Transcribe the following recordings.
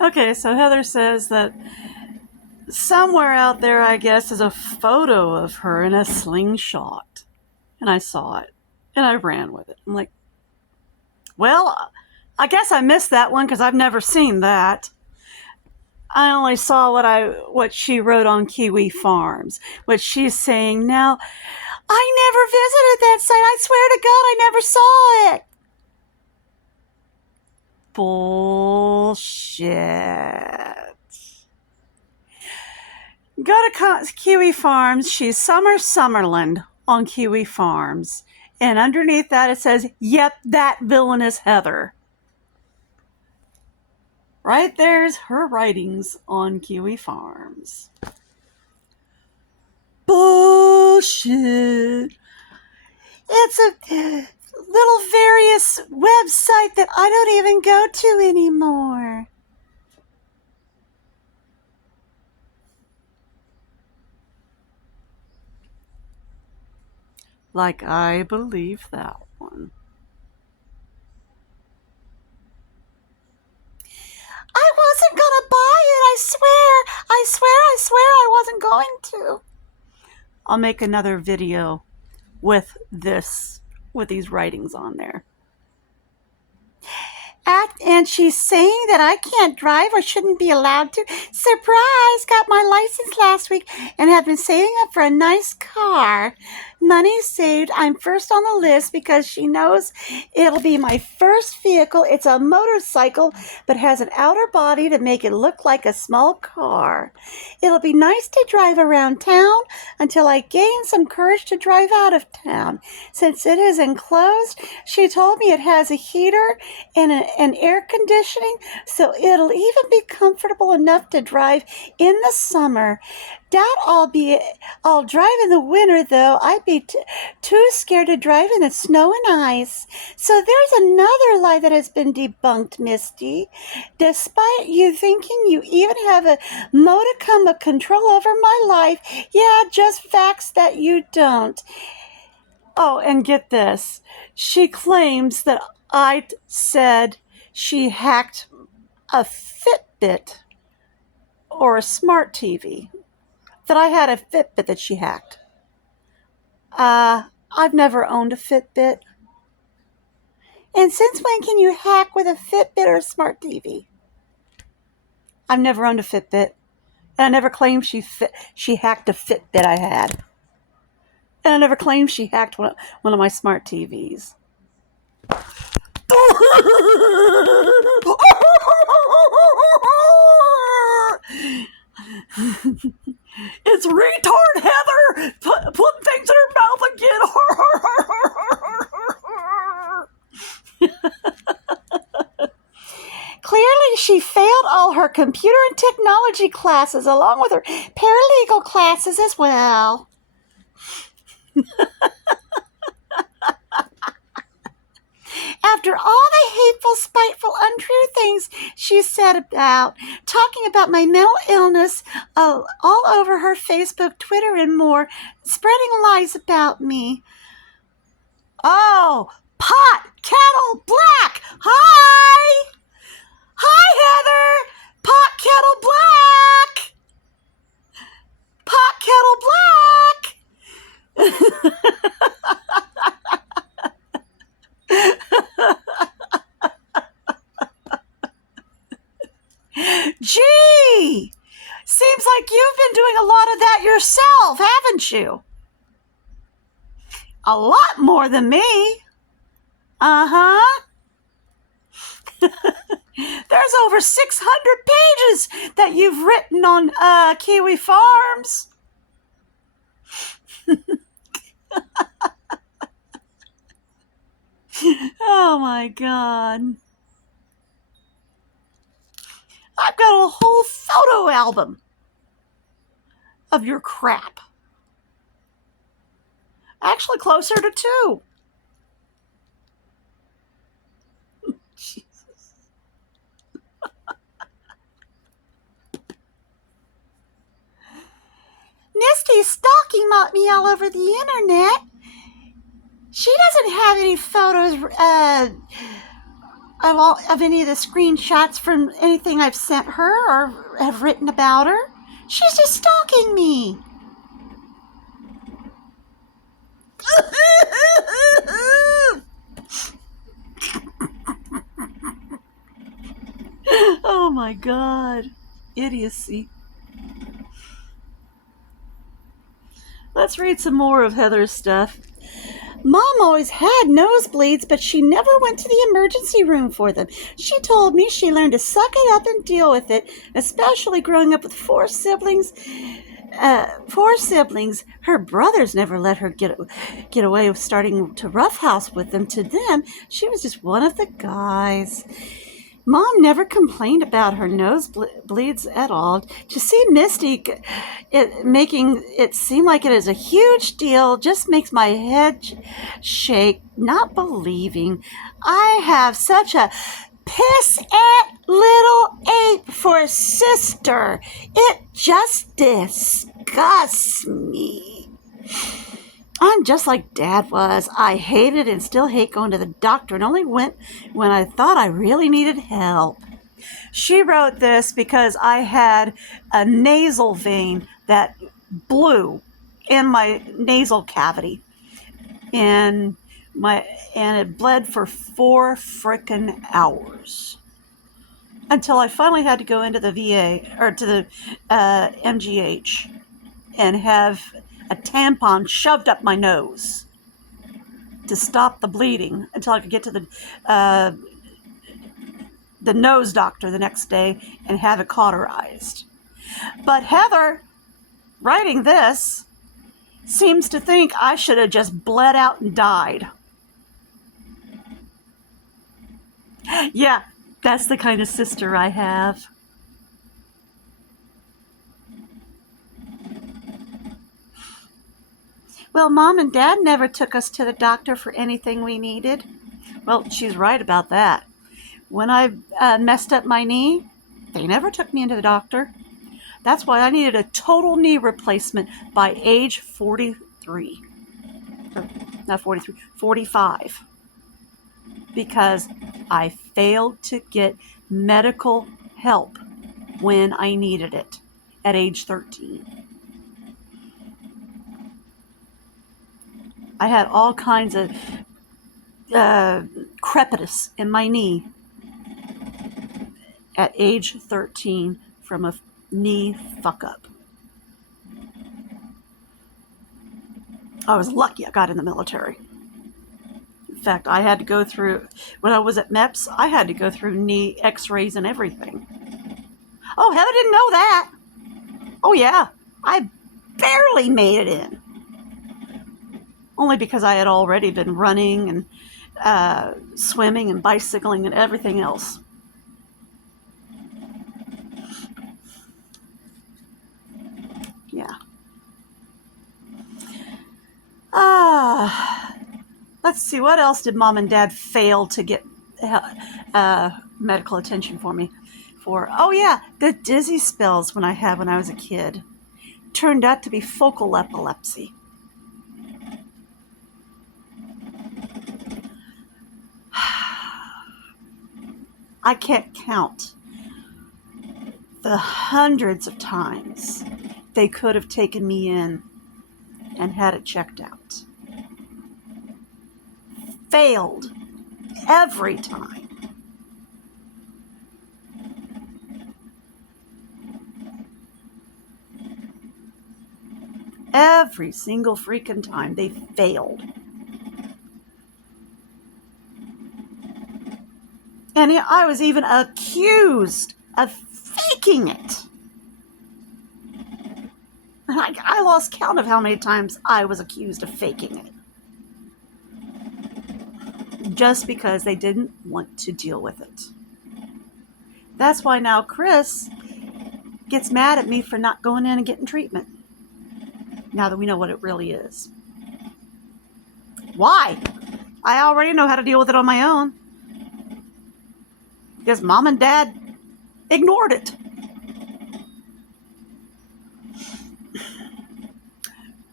Okay, so Heather says that somewhere out there, I guess, is a photo of her in a slingshot. And I saw it. And I ran with it. I'm like, well, I guess I missed that one because I've never seen that. I only saw what she wrote on Kiwi Farms, what she's saying now. I never visited that site. I swear to God, I never saw it. Bullshit. Go to Kiwi Farms. She's Summer Summerland on Kiwi Farms. And underneath that it says, yep, that villainous Heather. Right there's her writings on Kiwi Farms. Bullshit. It's a little various website that I don't even go to anymore. Like I believe that one. I wasn't gonna buy it, I swear I wasn't going to. I'll make another video with these writings on there. And she's saying that I can't drive or shouldn't be allowed to. Surprise! Got my license last week and have been saving up for a nice car. Money saved. I'm first on the list because she knows it'll be my first vehicle. It's a motorcycle, but has an outer body to make it look like a small car. It'll be nice to drive around town until I gain some courage to drive out of town. Since it is enclosed, she told me it has a heater and an air conditioning, so it'll even be comfortable enough to drive in the summer. Doubt I'll drive in the winter, though. I'd be too scared to drive in the snow and ice. So there's another lie that has been debunked, Misty. Despite you thinking you even have a modicum of control over my life, yeah, just facts that you don't. Oh, and get this. She claims that I said she hacked a Fitbit or a smart TV. That I had a Fitbit that she hacked. I've never owned a Fitbit. And since when can you hack with a Fitbit or a smart TV? I've never owned a Fitbit. And I never claimed she hacked a Fitbit I had. And I never claimed she hacked one of my smart TVs. It's retard Heather putting things in her mouth again. Clearly, she failed all her computer and technology classes along with her paralegal classes as well. After all the hateful, spiteful, untrue things she said talking about my mental illness all over her Facebook, Twitter, and more, spreading lies about me. Oh, pot, kettle, black. Hi! Hi, Heather! Pot, kettle, black! Pot, kettle, black! Gee, seems like you've been doing a lot of that yourself, haven't you? A lot more than me. Uh-huh. There's over 600 pages that you've written on Kiwi Farms. Oh my God. I've got a whole photo album of your crap. Actually, closer to 2. Jesus. Misty's stalking me all over the internet. She doesn't have any photos of any of the screenshots from anything I've sent her or have written about her. She's just stalking me. Oh my God. Idiocy. Let's read some more of Heather's stuff. Mom always had nosebleeds, but she never went to the emergency room for them. She told me she learned to suck it up and deal with it, especially growing up with four siblings. Her brothers never let her get away with starting to roughhouse with them. To them, she was just one of the guys. Mom never complained about her nosebleeds at all. To see Misty making it seem like it is a huge deal just makes my head shake, not believing I have such a piss-at little ape for a sister. It just disgusts me. I'm just like Dad was. I hated and still hate going to the doctor and only went when I thought I really needed help. She wrote this because I had a nasal vein that blew in my nasal cavity. And it bled for 4 frickin' hours. Until I finally had to go into the VA, or to the MGH, and have a tampon shoved up my nose to stop the bleeding until I could get to the nose doctor the next day and have it cauterized. But Heather, writing this, seems to think I should have just bled out and died. Yeah, that's the kind of sister I have. Well, Mom and Dad never took us to the doctor for anything we needed. Well, she's right about that. When I messed up my knee, they never took me into the doctor. That's why I needed a total knee replacement by age 43. Not 43, 45. Because I failed to get medical help when I needed it at age 13. I had all kinds of crepitus in my knee at age 13 from a knee fuck up. I was lucky I got in the military. In fact, I had to go through, when I was at MEPS, I had to go through knee x-rays and everything. Oh, Heather didn't know that. Oh yeah, I barely made it in. Only because I had already been running and swimming and bicycling and everything else. Yeah. Let's see, what else did Mom and Dad fail to get medical attention for me for? Oh yeah, the dizzy spells when I was a kid. Turned out to be focal epilepsy. I can't count the hundreds of times they could have taken me in and had it checked out. Failed every time. Every single freaking time they failed. And I was even accused of faking it. I lost count of how many times I was accused of faking it. Just because they didn't want to deal with it. That's why now Chris gets mad at me for not going in and getting treatment. Now that we know what it really is. Why? I already know how to deal with it on my own. Because Mom and Dad ignored it.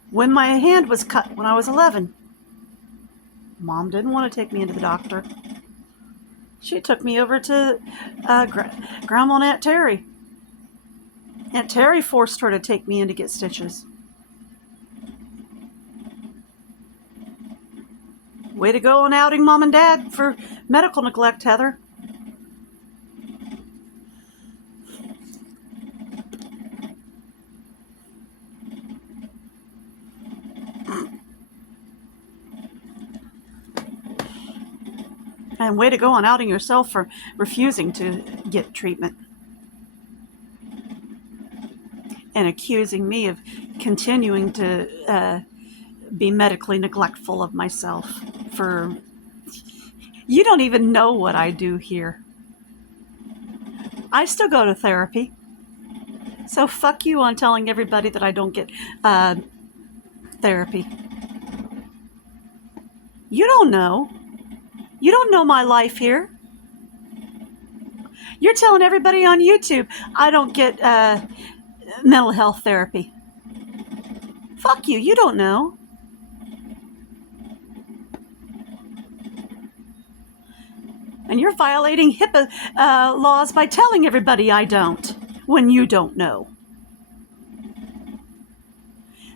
When my hand was cut when I was 11, Mom didn't want to take me into the doctor. She took me over to Grandma and Aunt Terry. Aunt Terry forced her to take me in to get stitches. Way to go on outing Mom and Dad for medical neglect, Heather. And way to go on outing yourself for refusing to get treatment. And accusing me of continuing to be medically neglectful of myself for... You don't even know what I do here. I still go to therapy. So fuck you on telling everybody that I don't get therapy. You don't know. You don't know my life here. You're telling everybody on YouTube I don't get mental health therapy. Fuck you. You don't know. And you're violating HIPAA laws by telling everybody I don't, when you don't know.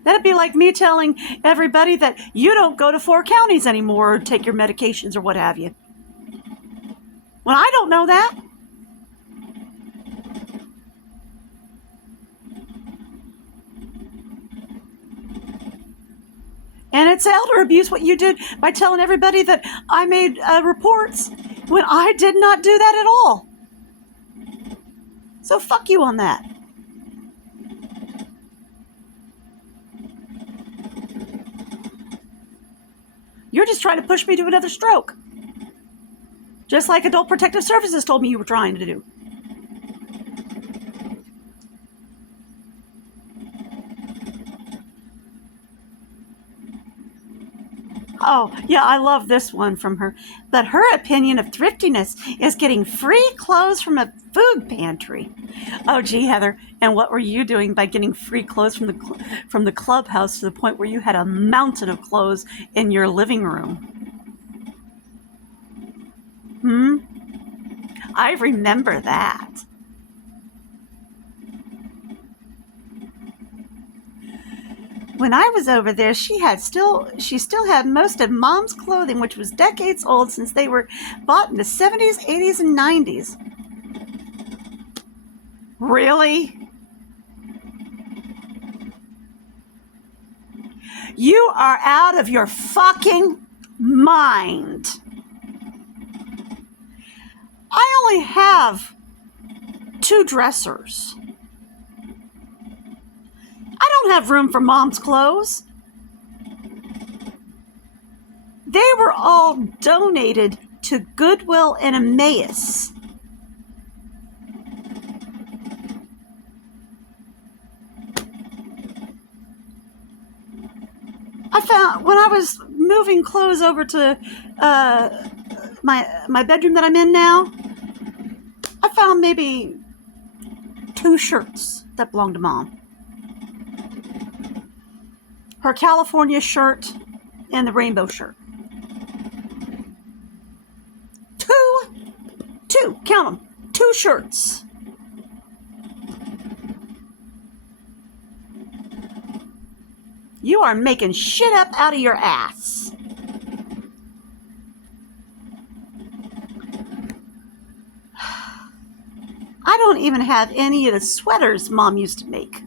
That'd be like me telling everybody that you don't go to 4 counties anymore or take your medications or what have you. When I don't know that. And it's elder abuse what you did by telling everybody that I made reports when I did not do that at all. So fuck you on that. You're just trying to push me to another stroke. Just like Adult Protective Services told me you were trying to do. Oh, yeah, I love this one from her. But her opinion of thriftiness is getting free clothes from a food pantry. Oh, gee, Heather, and what were you doing by getting free clothes from the clubhouse to the point where you had a mountain of clothes in your living room? I remember that. When I was over there, she still had most of Mom's clothing, which was decades old since they were bought in the 70s, 80s, and 90s. Really? You are out of your fucking mind. I only have 2 dressers. I don't have room for Mom's clothes. They were all donated to Goodwill and Emmaus. I found when I was moving clothes over to my bedroom that I'm in now, I found maybe 2 shirts that belonged to Mom. Her California shirt and the rainbow shirt. 2, count them, 2 shirts. You are making shit up out of your ass. I don't even have any of the sweaters Mom used to make.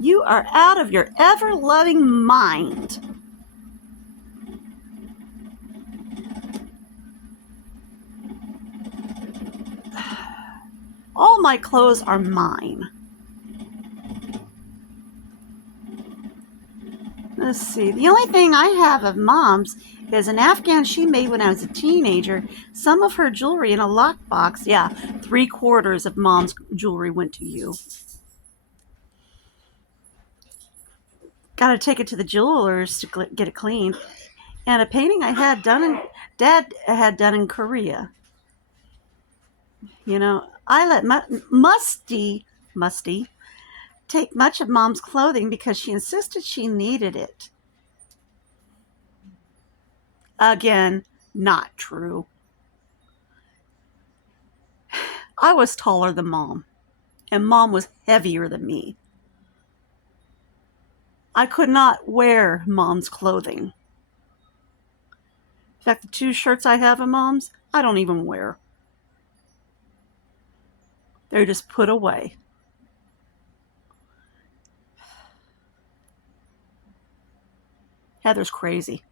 You are out of your ever-loving mind. All my clothes are mine. Let's see. The only thing I have of Mom's is an Afghan she made when I was a teenager. Some of her jewelry in a lockbox. Yeah, 3/4 of Mom's jewelry went to you. Got to take it to the jewelers to get it cleaned. And a painting I had done Dad had done in Korea. You know, I let Musty take much of Mom's clothing because she insisted she needed it. Again, not true. I was taller than Mom, and Mom was heavier than me. I could not wear Mom's clothing. In fact, the 2 shirts I have of Mom's, I don't even wear. They're just put away. Heather's crazy.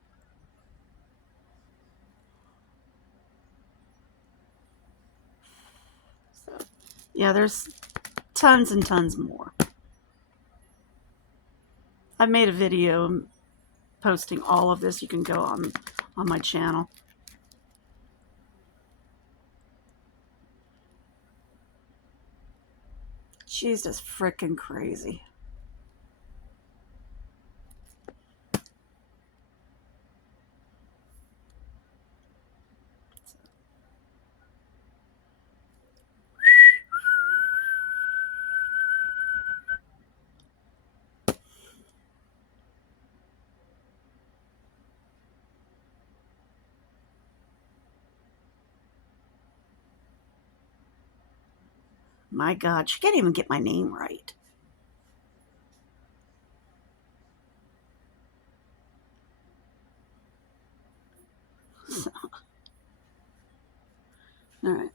So, yeah, there's tons and tons more. I've made a video posting all of this. You can go on my channel. She's just freaking crazy. My God, she can't even get my name right. All right.